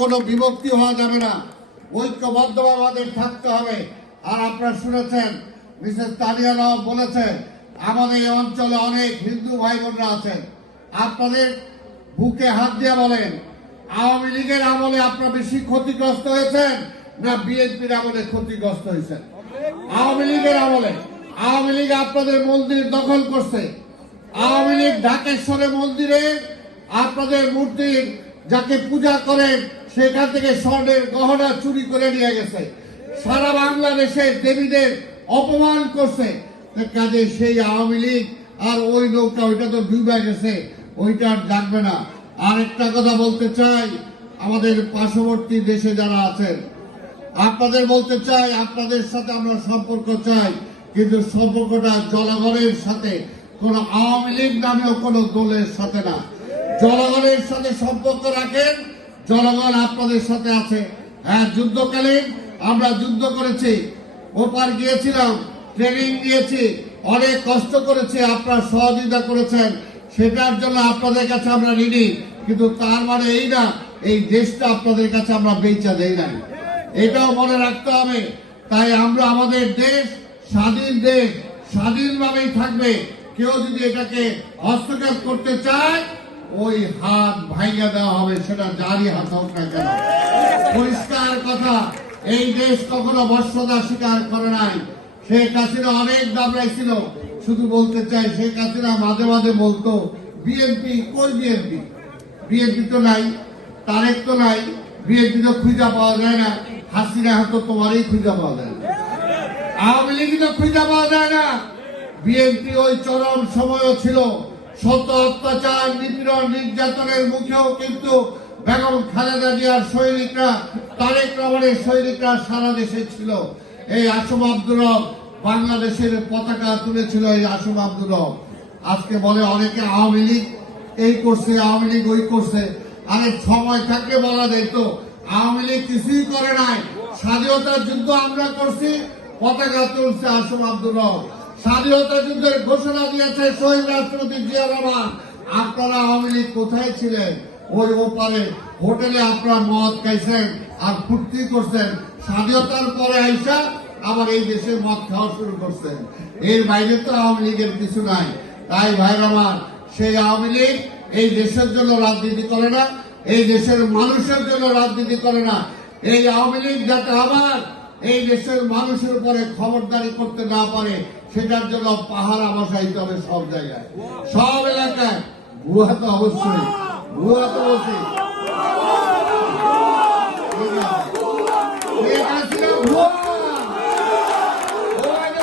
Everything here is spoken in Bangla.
কোনো বিভক্তি হওয়া যাবে না, ঐক্যবদ্ধভাবে আমাদের থাকতে হবে। আর আপনারা শুনেছেন মিসেস তানিয়া নওয়াব বলেছে আমাদের এই অঞ্চলে অনেক হিন্দু ভাই বোনরা আছেন। আপনাদের বুকে হাত দিয়ে বলেন, আওয়ামী লীগের আমলে আপনারা বেশি ক্ষতিগ্রস্ত হয়েছেন না বিএনপির আমলে ক্ষতিগ্রস্ত হয়েছেন? আওয়ামী লীগের আমলে। আওয়ামী লীগ আপনাদের মন্দির দখল করছে। আওয়ামী লীগ ঢাকেশ্বরে মন্দিরে আপনাদের মূর্তির যাকে পূজা করেন সেখান থেকে স্বর্ণের গহনা চুরি করে নিয়ে গেছে। সারা বাংলাদেশের দেবীদের অপমান করছে। কাজে সেই আওয়ামী লীগ আর ওই নৌকা ওইটা তো ডুবে গেছে, ওইটা আর জানবে না। আরেকটা কথা বলতে চাই, আমাদের পার্শ্ববর্তী দেশে যারা আছেন আপনাদের বলতে চাই, আপনাদের সাথে আমরা সম্পর্ক চাই, কিন্তু সম্পর্কটা জনগণের সাথে, কোন আওয়ামী লীগ নামেও কোন দলের সাথে না। জনগণের সাথে সম্পর্ক রাখেন, জনগণ আপনাদের সাথে আছে। হ্যাঁ, যুদ্ধকালীন আমরা যুদ্ধ করেছি, ওপার গিয়েছিলাম, ট্রেনিং দিয়েছি, অনেক কষ্ট করেছি, আপনারা সহযোগিতা করেছেন, সেটার জন্য আপনাদের কাছে আমরা ঋণী। কিন্তু তার মানে এই না এই দেশটা আপনাদের কাছে আমরা বেচা দেই নাই, এটাও মনে রাখতে হবে। তাই আমরা আমাদের দেশ স্বাধীন দেশ, স্বাধীনভাবেই থাকবে। কেউ যদি এটাকে হস্তক্ষেপ করতে চায় ওই হাত ভাঙিয়ে দেওয়া হবে, সেটা যারই হাত হোক না কেন। পরিষ্কার কথা, এই দেশ কখনো বর্ষতা স্বীকার করে নাই। শেখ হাসিনা অনেক দাবড়াইছিল। শুধু বলতে চাই, শেখ হাসিনা মাঝে মাঝে বলতো বিএনপি কই, বিএনপি বিএনপি তো নাই, তারেক তো নাই, বিএনপি তো খুঁজা পাওয়া যায় না। হাসিনা হয়তো তোমারই খুঁজা পাওয়া যায় না, আওয়ামী লীগ তো খুঁজা পাওয়া যায় না। বিএনপি ওই চরম সময়ও ছিল, শত অত্যাচার, নিপীড়ন, নির্যাতনের মুখেও কিন্তু বেগম খালেদা জিয়ার সৈনিকরা, তারেক রহমানের সৈনিকরা সারা দেশে ছিল। এই আসম আব্দুর রব বাংলাদেশের পতাকা তুলেছিল, এই আসম আব্দুর রব। আজকে বলে অনেকে আওয়ামী লীগ এই করছে, আওয়ামী লীগ ওই করছে। আরে সময় থাকলে বলা যেত আওয়ামী লীগ কিছুই করে নাই। স্বাধীনতার যুদ্ধ আমরা করছি, পতাকা তুলছে আসম আব্দুর রব। স্বাধীনতা যুদ্ধের ঘোষণা দিয়েছে শহীদ রাষ্ট্রপতি জিয়া রহমান। আপনারা আওয়ামী লীগ কোথায় ছিলেন? ওই ওপারে হোটেলে আপনারা মদ খাইছেন আর ফুর্তি করছেন। স্বাধীনতার পরে আইসা আবার এই দেশে মদ খাওয়া শুরু করছেন। এর বাইরে তো আওয়ামী লীগের কিছু নাই। তাই ভাই আমার, সেই আওয়ামী লীগ এই দেশের জন্য রাজনীতি করে না, এই দেশের মানুষের জন্য রাজনীতি করে না। এই আওয়ামী লীগ যাতে আবার এই দেশের মানুষের উপরে খবরদারি করতে না পারে, সেটার জন্য পাহারা বসাইতে হবে সব জায়গায়, সব এলাকায়। ভুয়া তো অবশ্যই, ভুয়া তো বলছি।